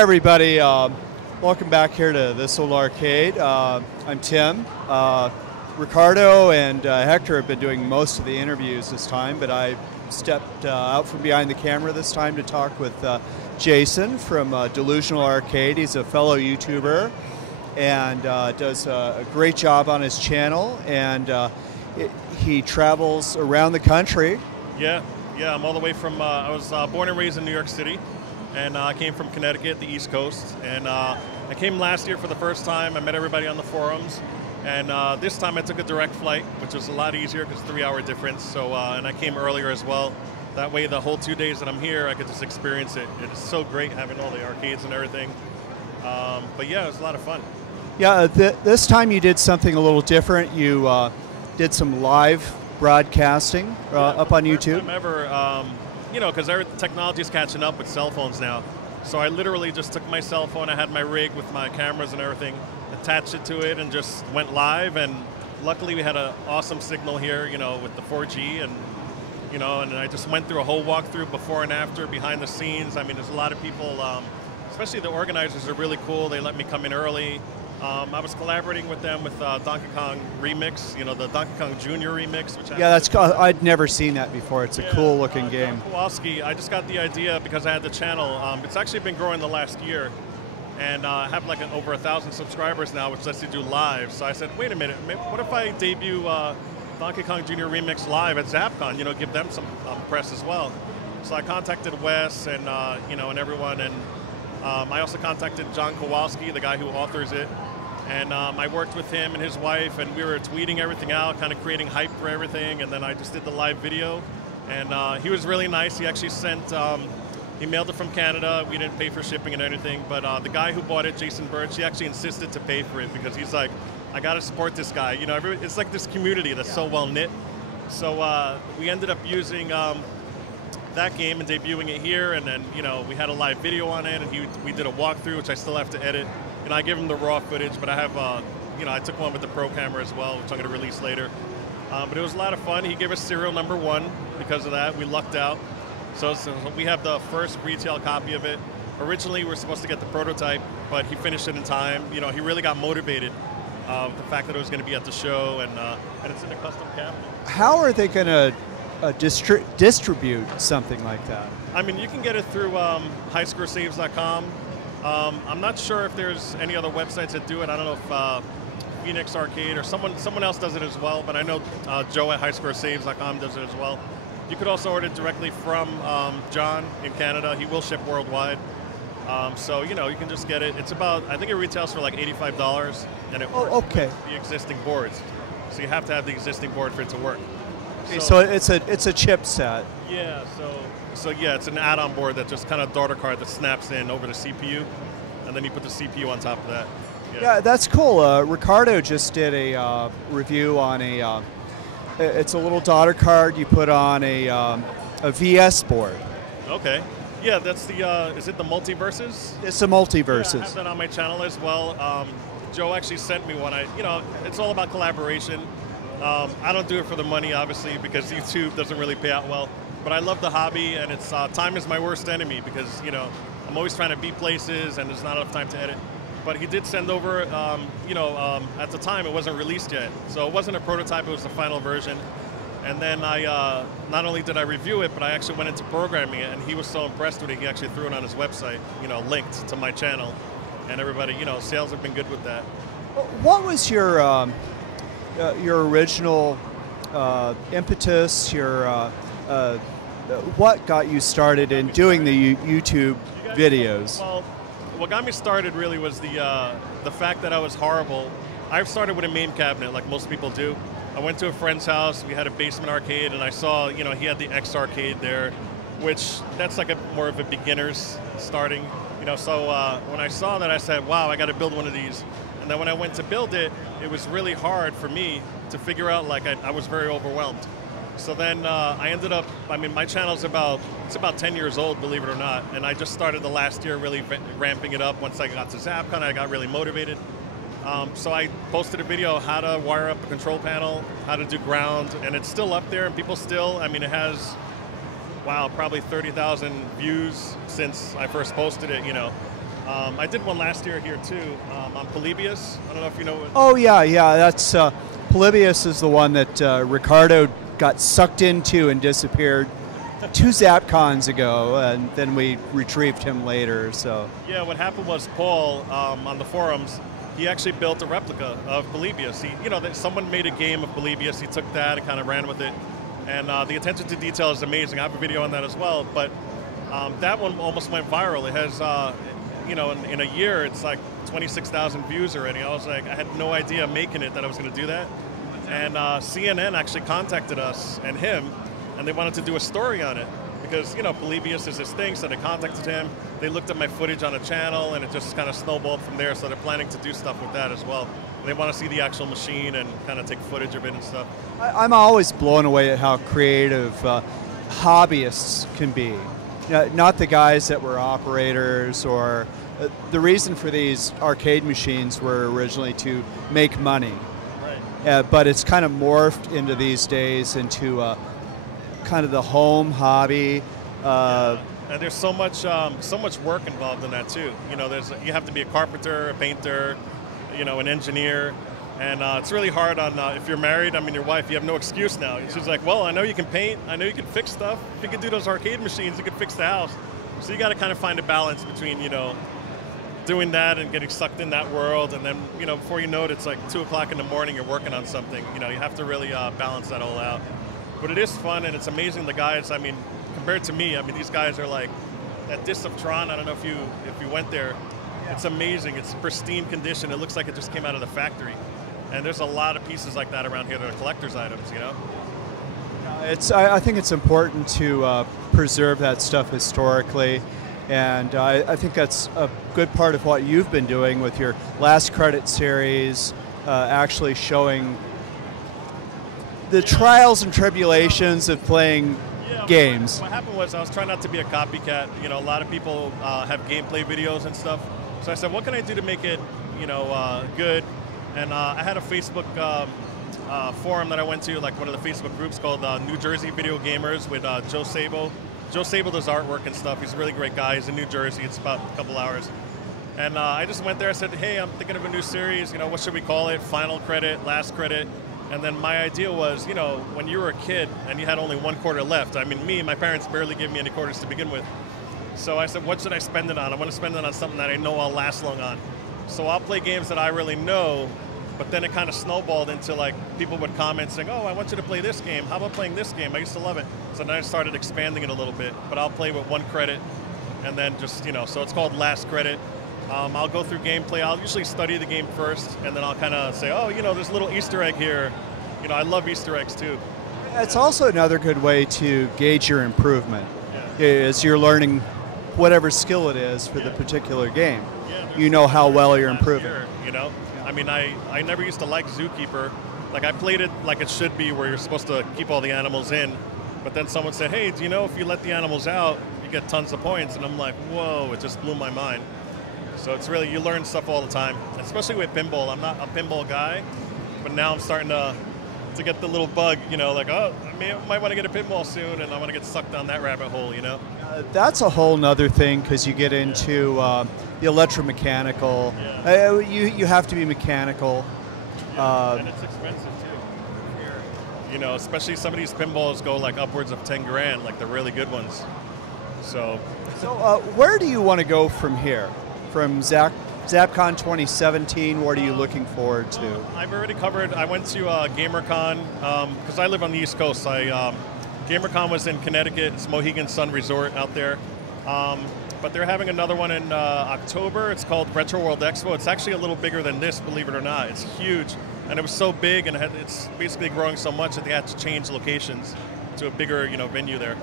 everybody, welcome back here to This Old Arcade. I'm Tim. Ricardo and Hector have been doing most of the interviews this time, but I stepped out from behind the camera this time to talk with Jason from Delusional Arcade. He's a fellow YouTuber and does a great job on his channel, and he travels around the country. Yeah, I'm all the way from, I was born and raised in New York City, and I came from Connecticut, the East Coast, and I came last year for the first time. I met everybody on the forums, and this time I took a direct flight, which was a lot easier because 3-hour difference, so, and I came earlier as well. That way the whole 2 days that I'm here, I could just experience it. It's so great having all the arcades and everything. But yeah, it was a lot of fun. Yeah, this time you did something a little different. You did some live broadcasting up on YouTube. First time ever, you know, because the technology is catching up with cell phones now. So I literally just took my cell phone, I had my rig with my cameras and everything, attached it to it and just went live, and luckily we had an awesome signal here, you know, with the 4G, and you know, and I just went through a whole walkthrough before and after, behind the scenes. I mean, there's a lot of people, especially the organizers are really cool. They let me come in early. I was collaborating with them with Donkey Kong Remix, you know, the Donkey Kong Jr. Remix. Which that's cool. I'd never seen that before. It's a cool looking game. John Kowalski, I just got the idea because I had the channel. It's actually been growing the last year, and I have like over 1,000 subscribers now, which lets you do live. So I said, wait a minute, what if I debut Donkey Kong Jr. Remix live at ZapCon? You know, give them some press as well. So I contacted Wes and you know, and everyone, and I also contacted John Kowalski, the guy who authors it. And I worked with him and his wife, and we were tweeting everything out, kind of creating hype for everything, and then I just did the live video. And he was really nice. He actually sent, he mailed it from Canada. We didn't pay for shipping and anything, but the guy who bought it, Jason Birch, he actually insisted to pay for it because he's like, I gotta support this guy. You know, it's like this community that's so well knit. So we ended up using that game and debuting it here, and then, you know, we had a live video on it, and we did a walkthrough, which I still have to edit. And I give him the raw footage, but I have, you know, I took one with the pro camera as well, which I'm going to release later. But it was a lot of fun. He gave us serial number 1 because of that. We lucked out. So we have the first retail copy of it. Originally, we were supposed to get the prototype, but he finished it in time. You know, he really got motivated. The fact that it was going to be at the show, and it's in a custom cabinet. How are they going to distribute something like that? I mean, you can get it through highscoresaves.com. I'm not sure if there's any other websites that do it. I don't know if Phoenix Arcade or someone else does it as well, but I know Joe at highscoresaves.com does it as well. You could also order it directly from John in Canada. He will ship worldwide. So, you know, you can just get it. It's about, I think it retails for like $85, and it works with the existing boards. So you have to have the existing board for it to work. So it's a chipset. Yeah, so yeah, it's an add-on board that just kind of daughter card that snaps in over the CPU, and then you put the CPU on top of that. Yeah, that's cool. Ricardo just did a review on it's a little daughter card you put on a VS board. Okay. Yeah, that's the, is it the Multiverses? It's the Multiverses. Yeah, I have that on my channel as well. Joe actually sent me one. You know, it's all about collaboration. I don't do it for the money, obviously, because YouTube doesn't really pay out well. But I love the hobby, and it's time is my worst enemy because, you know, I'm always trying to be places, and there's not enough time to edit. But he did send over, you know, at the time it wasn't released yet, so it wasn't a prototype; it was the final version. And then I, not only did I review it, but I actually went into programming it, and he was so impressed with it, he actually threw it on his website, you know, linked to my channel, and everybody, you know, sales have been good with that. What was your original impetus? What got you started in doing the YouTube videos? Well, what got me started really was the fact that I was horrible. I started with a MAME cabinet, like most people do. I went to a friend's house. We had a basement arcade, and I saw, you know, he had the X arcade there, which that's like more of a beginner's starting, you know. So when I saw that, I said, wow, I got to build one of these. And then when I went to build it, it was really hard for me to figure out. Like I was very overwhelmed. So then I ended up, I mean, my channel's about 10 years old, believe it or not, and I just started the last year really ramping it up. Once I got to ZapCon, I got really motivated. So I posted a video how to wire up a control panel, how to do ground, and it's still up there, and people still, I mean, it has, wow, probably 30,000 views since I first posted it, you know. I did one last year here too on Polybius. I don't know if you know what. Oh yeah, yeah. That's Polybius is the one that Ricardo got sucked into and disappeared 2 ZapCons ago, and then we retrieved him later. So yeah, what happened was Paul on the forums, he actually built a replica of Polybius. Someone made a game of Polybius. He took that and kind of ran with it, and the attention to detail is amazing. I have a video on that as well. But that one almost went viral. It has, in a year, it's like 26,000 views already. I was like, I had no idea making it that I was going to do that. And CNN actually contacted us and him, and they wanted to do a story on it because, Polybius is his thing, so they contacted him. They looked at my footage on the channel, and it just kind of snowballed from there, so they're planning to do stuff with that as well. They want to see the actual machine and kind of take footage of it and stuff. I'm always blown away at how creative hobbyists can be. Not the guys that were operators or... the reason for these arcade machines were originally to make money. Right. But it's kind of morphed into these days into kind of the home hobby. And there's so much work involved in that too. You have to be a carpenter, a painter, an engineer, and it's really hard on if you're married. I mean, your wife, you have no excuse now. She's like, well, I know you can paint, I know you can fix stuff. If you can do those arcade machines, you can fix the house. So you got to kind of find a balance between doing that and getting sucked in that world, and then before you know it, it's like 2 o'clock in the morning. You're working on something. You have to really balance that all out. But it is fun, and it's amazing. The guys, I mean, compared to me, I mean, these guys are like that disc of Tron. I don't know if you went there. It's amazing. It's pristine condition. It looks like it just came out of the factory. And there's a lot of pieces like that around here that are collector's items. I think it's important to preserve that stuff historically. And I think that's a good part of what you've been doing with your Last Credit series, actually showing the trials and tribulations of playing games. What happened was I was trying not to be a copycat. A lot of people have gameplay videos and stuff. So I said, what can I do to make it, good? And I had a Facebook forum that I went to, like one of the Facebook groups called New Jersey Video Gamers with Joe Sabo. Joe Sable does artwork and stuff. He's a really great guy. He's in New Jersey. It's about a couple hours. And I just went there. I said, hey, I'm thinking of a new series. What should we call it? Final Credit, Last Credit. And then my idea was, when you were a kid and you had only 1 quarter left. I mean, my parents barely gave me any quarters to begin with. So I said, what should I spend it on? I want to spend it on something that I know I'll last long on. So I'll play games that I really know. But then it kind of snowballed into like people would comment saying, oh, I want you to play this game. How about playing this game? I used to love it. So then I started expanding it a little bit. But I'll play with 1 credit and then just, so it's called Last Credit. I'll go through gameplay. I'll usually study the game first, and then I'll kind of say, oh, there's a little Easter egg here. I love Easter eggs too. It's also another good way to gauge your improvement as you're learning whatever skill it is for the particular game. Yeah, how well you're improving. I mean, I never used to like Zookeeper. Like, I played it like it should be, where you're supposed to keep all the animals in. But then someone said, hey, do you know if you let the animals out, you get tons of points? And I'm like, whoa, it just blew my mind. So it's really, you learn stuff all the time, especially with pinball. I'm not a pinball guy, but now I'm starting to get the little bug, like, oh, I might want to get a pinball soon, and I want to get sucked down that rabbit hole, That's a whole nother thing, because you get into the electromechanical. Yeah. You have to be mechanical. And it's expensive too. Especially some of these pinballs go like upwards of 10 grand, like the really good ones. So where do you want to go from here? From ZapCon 2017, what are you looking forward to? I've already covered. I went to GamerCon because I live on the East Coast. GamerCon was in Connecticut. It's Mohegan Sun Resort out there. But they're having another one in October. It's called Retro World Expo. It's actually a little bigger than this, believe it or not. It's huge. And it was so big, and it's basically growing so much that they had to change locations to a bigger venue there.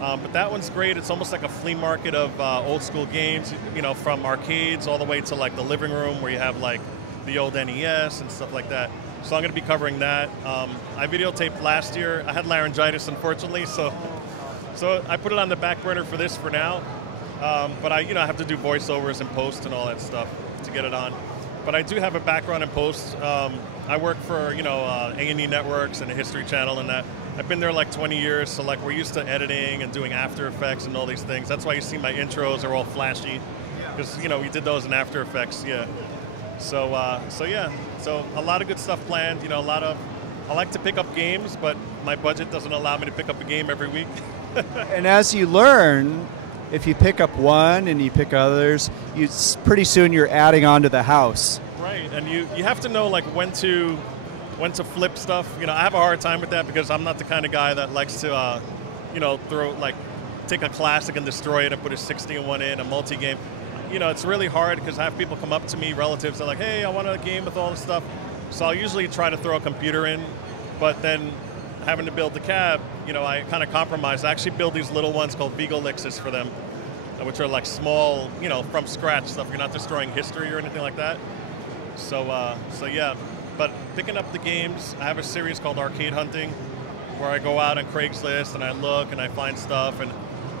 But that one's great. It's almost like a flea market of old school games, from arcades all the way to like the living room where you have like the old NES and stuff like that. So I'm going to be covering that. I videotaped last year. I had laryngitis, unfortunately, so I put it on the back burner for this for now. But I have to do voiceovers and post and all that stuff to get it on. But I do have a background in post. I work for A&E Networks and the History Channel and that. I've been there like 20 years, so like we're used to editing and doing After Effects and all these things. That's why you see my intros are all flashy, because we did those in After Effects. Yeah. So yeah. So a lot of good stuff planned. I like to pick up games, but my budget doesn't allow me to pick up a game every week. And as you learn, if you pick up one and you pick others, pretty soon you're adding on to the house. Right, and you have to know like when to flip stuff. I have a hard time with that because I'm not the kind of guy that likes to take a classic and destroy it and put a 60-1 in a multi-game. It's really hard because I have people come up to me, relatives, they're like, hey, I want a game with all this stuff. So I'll usually try to throw a computer in, but then having to build the cab, I kind of compromise. I actually build these little ones called Vigolixes for them, which are like small, from scratch stuff. You're not destroying history or anything like that. So yeah. But picking up the games, I have a series called Arcade Hunting, where I go out on Craigslist and I look and I find stuff, and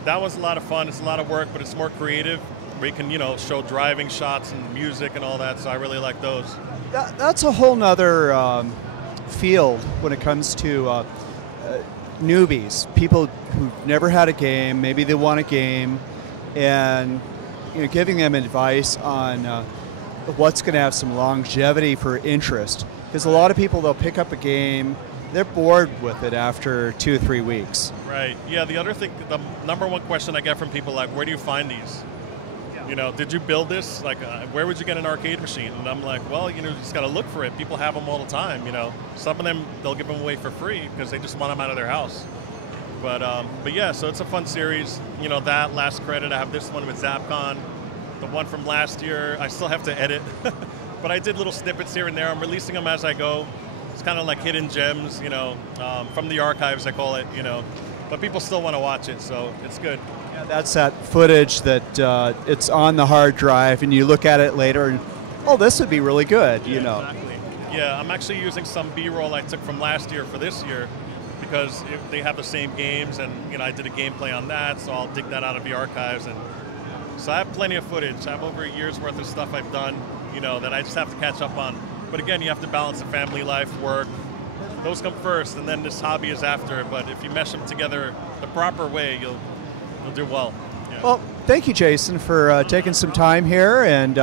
that was a lot of fun. It's a lot of work, but it's more creative. Where you can, show driving shots and music and all that. So I really like those. That's a whole nother field when it comes to newbies, people who've never had a game, maybe they want a game, and giving them advice on what's going to have some longevity for interest. Because a lot of people, they'll pick up a game, they're bored with it after 2 or 3 weeks. Right. Yeah. The other thing, the number one question I get from people, like, where do you find these? Did you build this? Like, where would you get an arcade machine? And I'm like, well, you just got to look for it. People have them all the time. Some of them, they'll give them away for free because they just want them out of their house. But yeah, so it's a fun series. That last credit, I have this one with Zapcon. The one from last year, I still have to edit. But I did little snippets here and there. I'm releasing them as I go. It's kind of like hidden gems, from the archives, I call it, But people still want to watch it, so it's good. Yeah, that's that footage that it's on the hard drive, and you look at it later, and, oh, this would be really good, Exactly. Yeah, I'm actually using some B-roll I took from last year for this year because they have the same games, and, I did a gameplay on that, so I'll dig that out of the archives. And so I have plenty of footage. I have over a year's worth of stuff I've done, that I just have to catch up on. But again, you have to balance the family life, work. Those come first, and then this hobby is after. But if you mesh them together the proper way, you'll do well. Yeah. Well, thank you, Jason, for taking some time here. And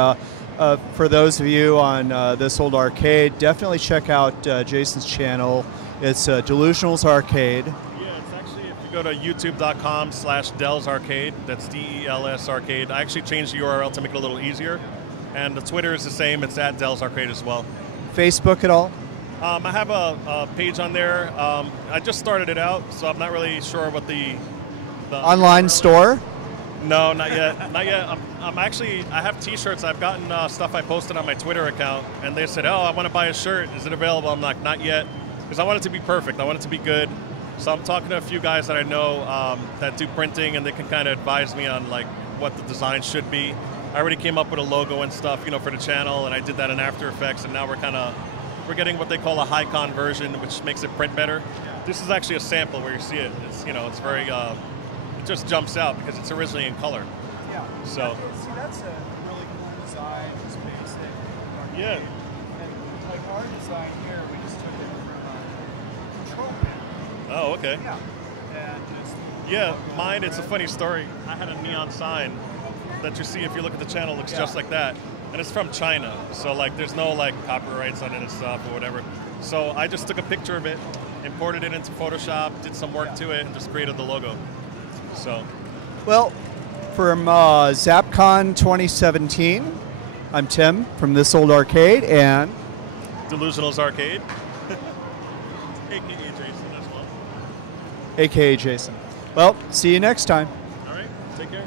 for those of you on This Old Arcade, definitely check out Jason's channel. It's Delusional's Arcade. Yeah, it's actually, if you go to youtube.com/Del's Arcade, that's DELS Arcade. I actually changed the URL to make it a little easier. And the Twitter is the same. It's at Del's Arcade as well. Facebook at all? I have a page on there. I just started it out, so I'm not really sure what the online store? No, not yet. Not yet. I have T-shirts. I've gotten stuff I posted on my Twitter account, and they said, "Oh, I want to buy a shirt. Is it available?" I'm like, "Not yet," because I want it to be perfect. I want it to be good. So I'm talking to a few guys that I know that do printing, and they can kind of advise me on like what the design should be. I already came up with a logo and stuff, for the channel, and I did that in After Effects, and now we're getting what they call a high-con version, which makes it print better. This is actually a sample where you see it. It's it's very it just jumps out because it's originally in color. Yeah. So. See, that's a really cool design. It's basic. Yeah. And like our design here, we just took it from a control panel. Oh, okay. Yeah. And just. Yeah, mine. It's a funny story. I had a neon sign that you see if you look at the channel. Looks just like that. And it's from China, so like there's no like copyrights on it and stuff or whatever. So I just took a picture of it, imported it into Photoshop, did some work to it, and just created the logo. So, well, from ZapCon 2017, I'm Tim from This Old Arcade and Delusional's Arcade, aka Jason as well. AKA Jason. Well, see you next time. All right, take care.